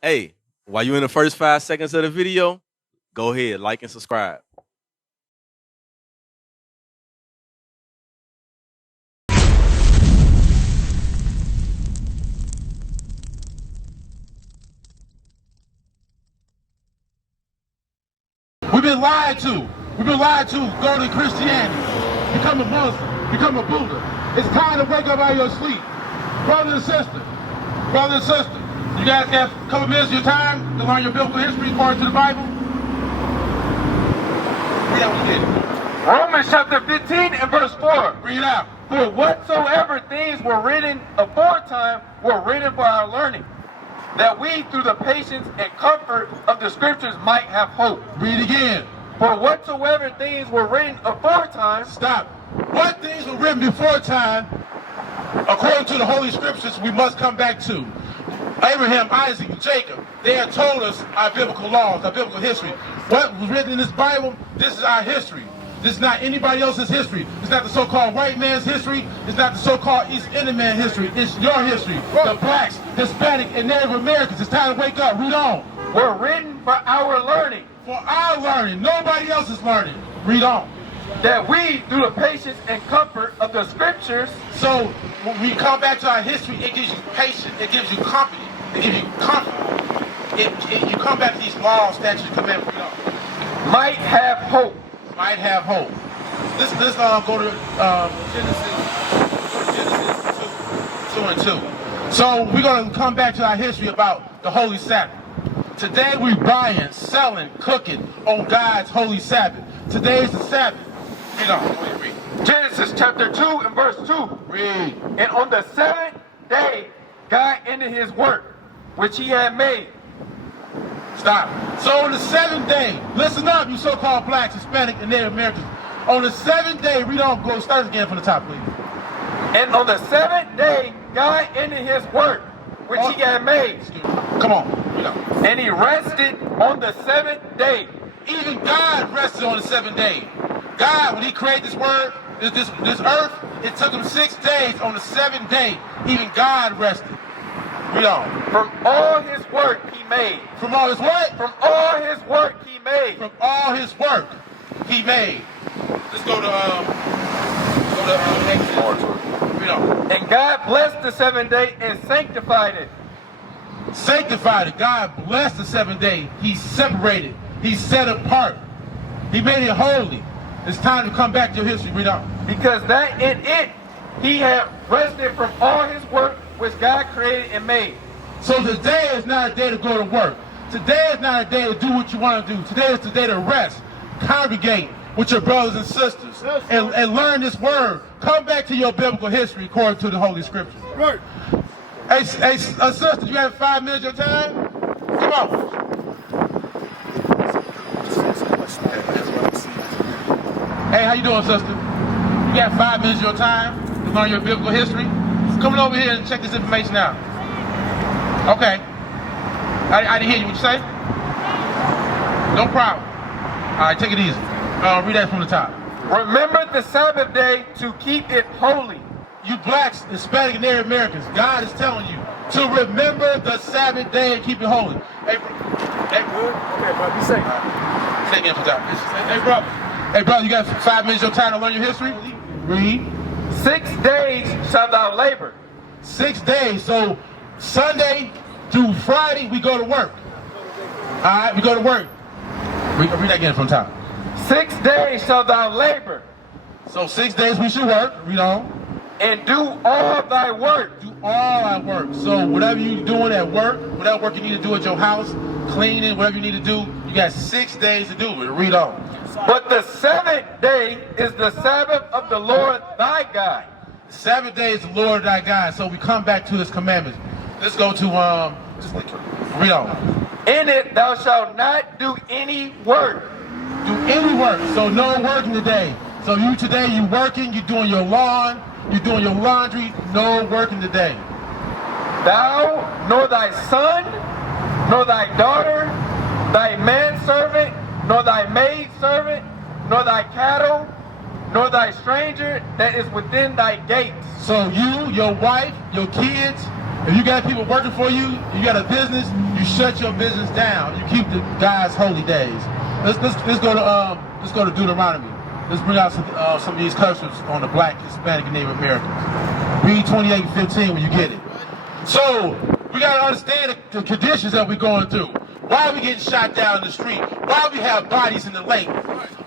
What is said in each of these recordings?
Hey, while you in the first 5 seconds of the video, go ahead, like and subscribe. We've been lied to. We've been lied to. Go to Christianity. Become a Muslim. Become a Buddha. It's time to wake up out of your sleep. Brother and sister. Brother and sister. You guys have a couple minutes of your time to learn your biblical history according to the Bible? Read out what you did. Romans chapter 15 and verse 4. Read it out. For whatsoever things were written aforetime were written for our learning, that we through the patience and comfort of the scriptures might have hope. Read it again. For whatsoever things were written aforetime. Stop. What things were written before time, according to the Holy Scriptures, we must come back to. Abraham, Isaac, and Jacob, they have told us our biblical laws, our biblical history. What was written in this Bible, this is our history. This is not anybody else's history. It's not the so-called white man's history. It's not the so-called East Indian man history. It's your history. The blacks, Hispanic, and Native Americans. It's time to wake up. Read on. Were written for our learning. For our learning. Nobody else's learning. Read on. That we through the patience and comfort of the scriptures. So when we come back to our history, it gives you patience. It gives you confidence. It gives you comfort. You come back to these laws, statutes, commandments. Read on. Might have hope. Might have hope. Let's go to Genesis 2 and 2. So we're going to come back to our history about the Holy Sabbath. Today we're buying, selling, cooking on God's Holy Sabbath. Today is the Sabbath. Read on. Go ahead, read. Genesis chapter 2 and verse 2. Read. And on the seventh day, God ended his work, which he had made. Stop. So on the seventh day, listen up, you so-called blacks, Hispanic, and Native Americans. On the seventh day, read on, go start again from the top, please. And on the seventh day, God ended his work, which he had made. Come on, read on. And he rested on the seventh day. Even God rested on the seventh day. God, when he created this word, this earth, it took him 6 days. On the seventh day, even God rested. Read on. From all his work he made. From all his what? From all his work he made. From all his work he made. Let's go to Exodus. Read on. And God blessed the seventh day and sanctified it. Sanctified it. God blessed the seventh day. He separated. He set apart. He made it holy. It's time to come back to your history. Read on. Because that in it he had rested from all his work which God created and made. So today is not a day to go to work. Today is not a day to do what you want to do. Today is the day to rest, congregate with your brothers and sisters, and learn this word. Come back to your biblical history according to the Holy Scriptures. Right. Hey, sister, you have 5 minutes of your time? Come on. Hey, how you doing, sister? You got 5 minutes of your time to learn your biblical history? Coming over here and check this information out. Okay. I didn't hear you. What you say? No problem. All right, take it easy. Read that from the top. Remember the Sabbath day to keep it holy. You blacks, Hispanic, and Native Americans, God is telling you to remember the Sabbath day and keep it holy. Hey, good? Okay, bro, be safe. Say again from the top. Hey, brother, you got 5 minutes of your time to learn your history? Read. 6 days shalt thou labor. 6 days. So Sunday through Friday, we go to work. All right, we go to work. Read that again from the top. 6 days shalt thou labor. So 6 days we should work. Read on. And do all thy work. Do all our work. So whatever you're doing at work, whatever work you need to do at your house, cleaning, whatever you need to do, you got 6 days to do it. Read on. But the seventh day is the Sabbath of the Lord thy God. The Sabbath day is the Lord thy God. So we come back to his commandments. Let's go to read on. In it thou shalt not do any work. Do any work. So no working today. So today you working, you doing your lawn, you doing your laundry, no working today. Thou, nor thy son, nor thy daughter, thy manservant, nor thy maidservant, nor thy cattle, nor thy stranger that is within thy gates. So you, your wife, your kids, If you got people working for you, you got a business, you shut your business down. You keep the God's holy days. Let's go to Deuteronomy. Let's bring out some of these curses on the Black, Hispanic, and Native Americans. Read 28 and 15 when you get it. So we got to understand the conditions that we're going through. Why are we getting shot down in the street? Why we have bodies in the lake?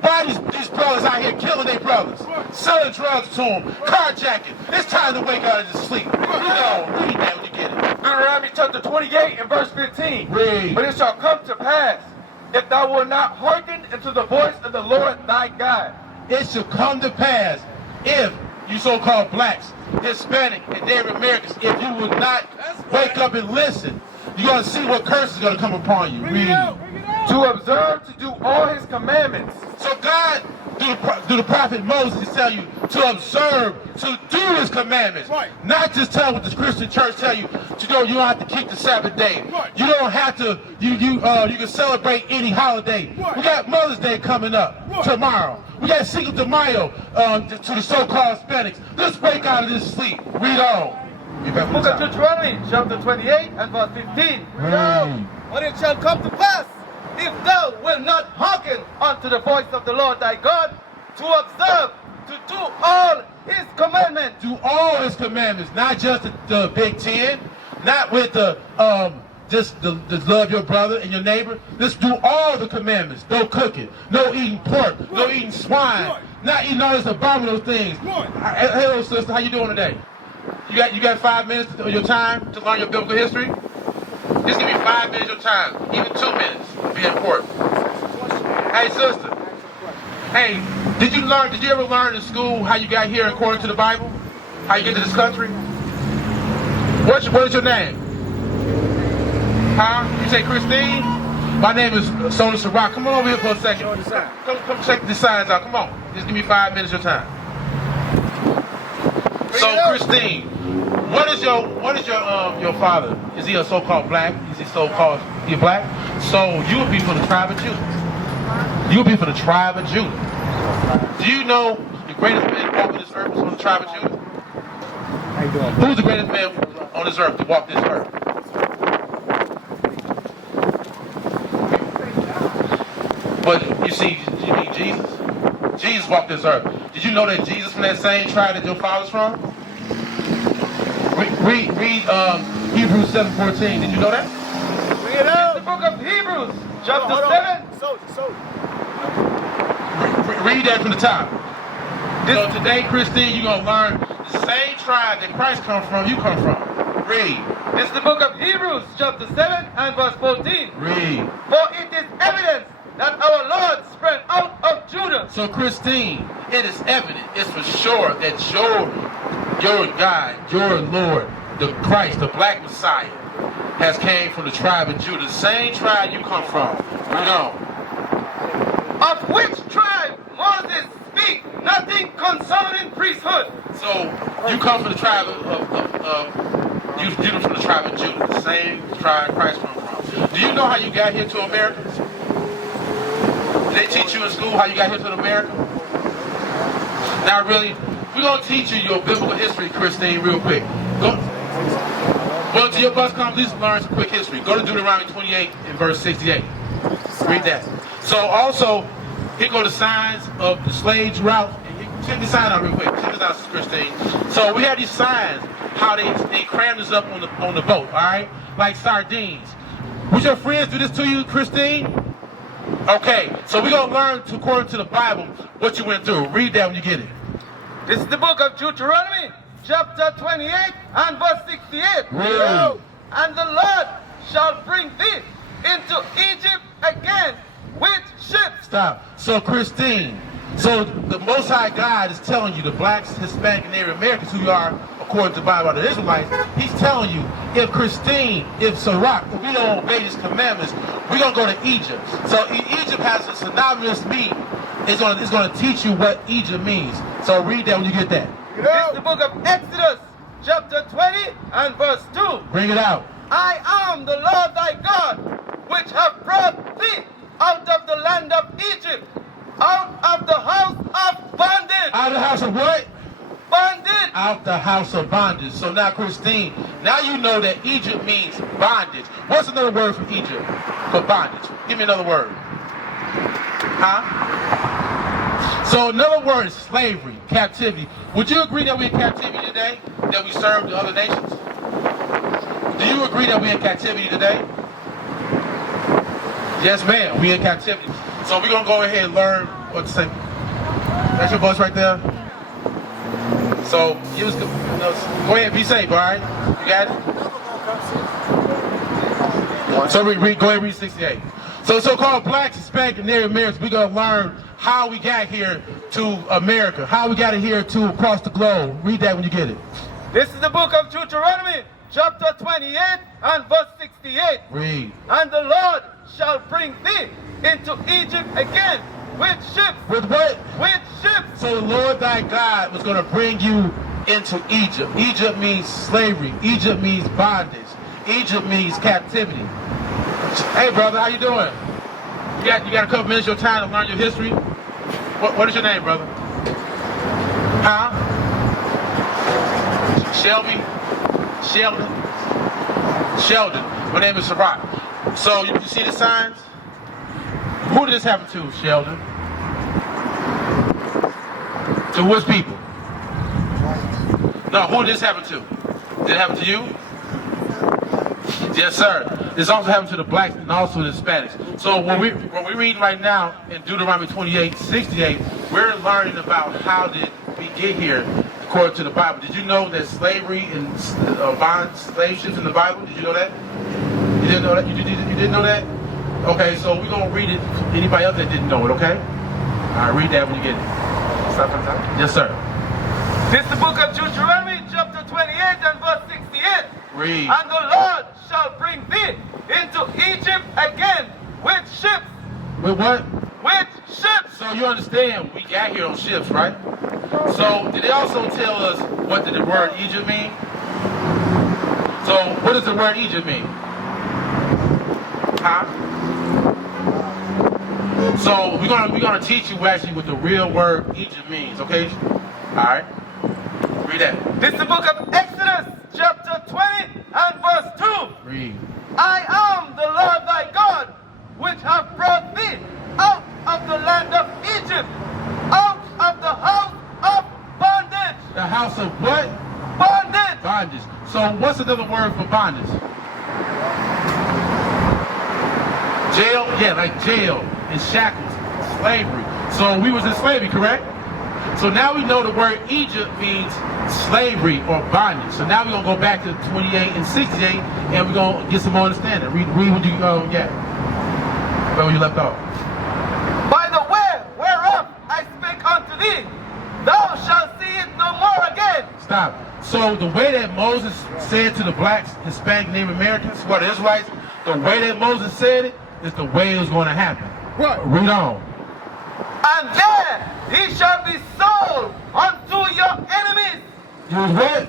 Why these brothers out here killing their brothers? Selling drugs to them, carjacking. It's time to wake out of this sleep. Read that when you get it. Deuteronomy chapter 28 and verse 15. Read. But it shall come to pass, if thou wilt not hearken unto the voice of the Lord thy God. It shall come to pass if you so-called blacks, Hispanic, and Native Americans, if you would not wake up and listen, you're going to see what curse is going to come upon you. Read. To observe to do all his commandments. So God, through the prophet Moses, is telling you to observe, to do his commandments. Right. Not just tell what the Christian church tell you. You don't have to keep the Sabbath day. Right. You don't have to, you can celebrate any holiday. Right. We got Mother's Day coming up tomorrow. We got Cinco de Mayo to the so-called Hispanics. Let's break out of this sleep. Read on. Book of Deuteronomy, chapter 28 and verse 15. Read on. But it shall come to pass, if thou wilt not hearken unto the voice of the Lord thy God, to observe, to do all his commandments. Do all his commandments, not just the Big Ten, not with the love your brother and your neighbor. Let's do all the commandments. No cooking, no eating pork, no eating swine, not eating all these abominable things. Hello, sister, how you doing today? You got 5 minutes of your time to learn your biblical history? Just give me 5 minutes of your time, even 2 minutes would be important. Hey, sister. Hey, did you ever learn in school how you got here according to the Bible? How you get to this country? What is your name? Huh? You say Christine? My name is Sona Sarak. Come on over here for a second. Come check the signs out. Come on. Just give me 5 minutes of your time. So Christine, what is your father? Is he a so-called black? Is he so-called black? So you would be from the tribe of Judah. You would be from the tribe of Judah. Do you know the greatest man walking this earth was from the tribe of Judah? How you doing? Who's the greatest man on this earth to walk this earth? But you see, you mean Jesus? Jesus walked this earth. Did you know that Jesus from that same tribe that your father's from? Read Hebrews 7:14. Did you know that? Read it out. The book of Hebrews, chapter 7. Read that from the top. So today, Christine, you're going to learn the same tribe that Christ comes from, you come from. Read. This is the book of Hebrews, chapter 7 and verse 14. Read. For it is evident that our Lord sprang out of Judah. So Christine, it is evident, it's for sure that your God, your Lord, the Christ, the black Messiah, has came from the tribe of Judah, the same tribe you come from. Read on. Of which tribe Moses speak nothing concerning priesthood. So you come from the tribe of Judah, from the tribe of Judah, the same tribe Christ come from. Do you know how you got here to America? Did they teach you in school how you got here to America? Not really. We're going to teach you your biblical history, Christine, real quick. Well, to your bus come, please learn some quick history. Go to Deuteronomy 28 and verse 68. Read that. So also, here go the signs of the slaves route. Check this sign out real quick. Check this out, Christine. So we have these signs, how they cram this up on the boat, all right? Like sardines. Would your friends do this to you, Christine? Okay, so we're going to learn, according to the Bible, what you went through. Read that when you get it. This is the book of Deuteronomy, chapter 28 and verse 68. Read. And the Lord shall bring thee into Egypt again with ships. Stop. So Christine, so the Most High God is telling you, the blacks, Hispanic, and Native Americans who you are, according to the Bible, the Israelites, he's telling you, if Christine, if Sarak, if we don't obey his commandments, we're going to go to Egypt. So Egypt has a synonymous meaning. It's going to teach you what Egypt means. So read that when you get that. This is the book of Exodus, chapter 20 and verse 2. Bring it out. I am the Lord thy God, which have brought thee out of the land of Egypt, out of the house of bondage. Out of the house of what? Bondage. Out the house of bondage. So now, Christine, Now you know that Egypt means bondage. What's another word for Egypt? For bondage. Give me another word. Huh? So another word is slavery, captivity. Would you agree that we're in captivity today? That we serve the other nations? Do you agree that we're in captivity today? Yes, ma'am. We're in captivity. So we're going to go ahead and learn what to say. That's your voice right there? So, go ahead, be safe, all right? You got it? So go ahead and read 68. So so-called blacks, Hispanic, and Native Americans, we're going to learn how we got here to America, how we got here to across the globe. Read that when you get it. This is the book of Deuteronomy, chapter 28 and verse 68. Read. And the Lord shall bring thee into Egypt again with ships. With what? With ships. So the Lord thy God was going to bring you into Egypt. Egypt means slavery. Egypt means bondage. Egypt means captivity. Hey, brother, how you doing? You got a couple minutes of your time to learn your history? What is your name, brother? Huh? Shelby? Sheldon. My name is Sarat. So you see the signs? Who did this happen to, Sheldon? To which people? No, who did this happen to? Did it happen to you? Yes, sir. This also happened to the blacks and also the Hispanics. So when we're reading right now in Deuteronomy 28:68, we're learning about how did we get here according to the Bible. Did you know that slavery and bond slave ships in the Bible? Did you know that? You didn't know that? You didn't know that? Okay, so we're going to read it. Anybody else that didn't know it, okay? All right, read that when you get it. Stop on time? Yes, sir. This is the book of Deuteronomy, chapter 28 and verse 68. Read. And the Lord shall bring thee into Egypt again with ships. With what? With ships. So you understand, we got here on ships, right? So did they also tell us what did the word Egypt mean? So what does the word Egypt mean? Huh? So we're gonna teach you actually what the real word Egypt means, okay? All right. Read that. This is the book of Exodus, chapter 20 and verse 2. Read. I am the Lord thy God, which have brought thee out of the land of Egypt, out of the house of bondage. The house of what? Bondage. Bondage. So what's another word for bondage? Jail? Yeah, like jail and shackles, slavery. So we was in slavery, correct? So now we know the word Egypt means slavery or bondage. So now we're going to go back to 28 and 68 and we're going to get some more understanding. Read what you, where you left off. By the way whereof I spake unto thee, thou shalt see it no more again. Stop. So the way that Moses said to the blacks, Hispanic, Native Americans, what, the Israelites, the way that Moses said it is the way it was going to happen. Right. Read on. And there he shall be sold unto your enemies. You was what?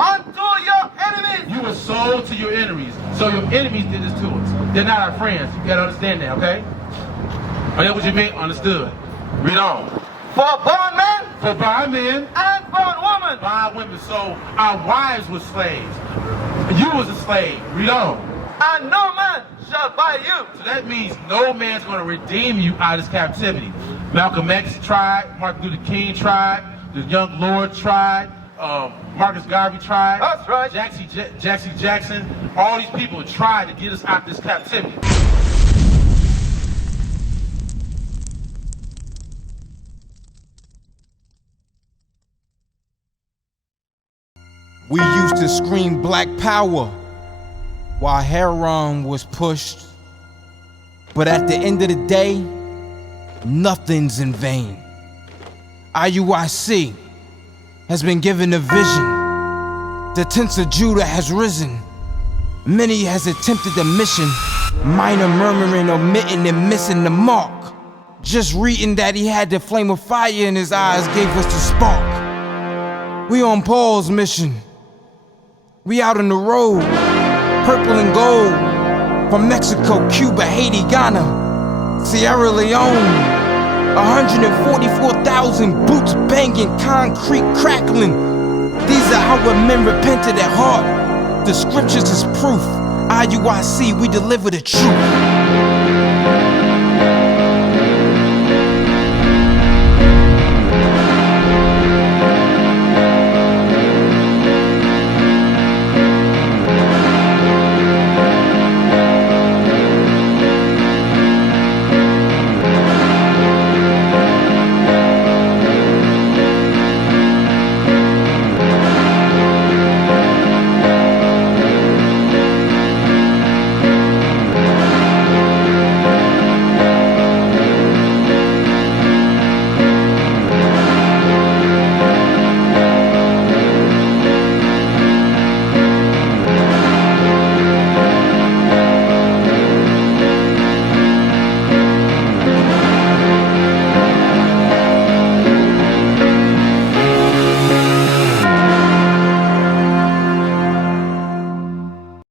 Unto your enemies. You were sold to your enemies. So your enemies did this to us. They're not our friends. You gotta understand that, okay? Oh, that what you mean? Understood. Read on. For bondmen. For bondmen. And bondwomen. Bondwomen. So our wives were slaves. You was a slave. Read on. And no man shall buy you. So that means no man's going to redeem you out of this captivity. Malcolm X tried, Martin Luther King tried, the Young Lord tried, Marcus Garvey tried. That's right. Jesse Jackson. All these people tried to get us out of this captivity. We used to scream Black Power while heroin was pushed. But at the end of the day, nothing's in vain. IUIC has been given a vision. The tents of Judah has risen. Many has attempted the mission, minor murmuring, omitting, and missing the mark. Just reading that he had the flame of fire in his eyes gave us the spark. We on Paul's mission. We out on the road, purple and gold, from Mexico, Cuba, Haiti, Ghana, Sierra Leone. 144,000 boots banging, concrete crackling. These are our men repented at heart. The scriptures is proof. IUIC, we deliver the truth.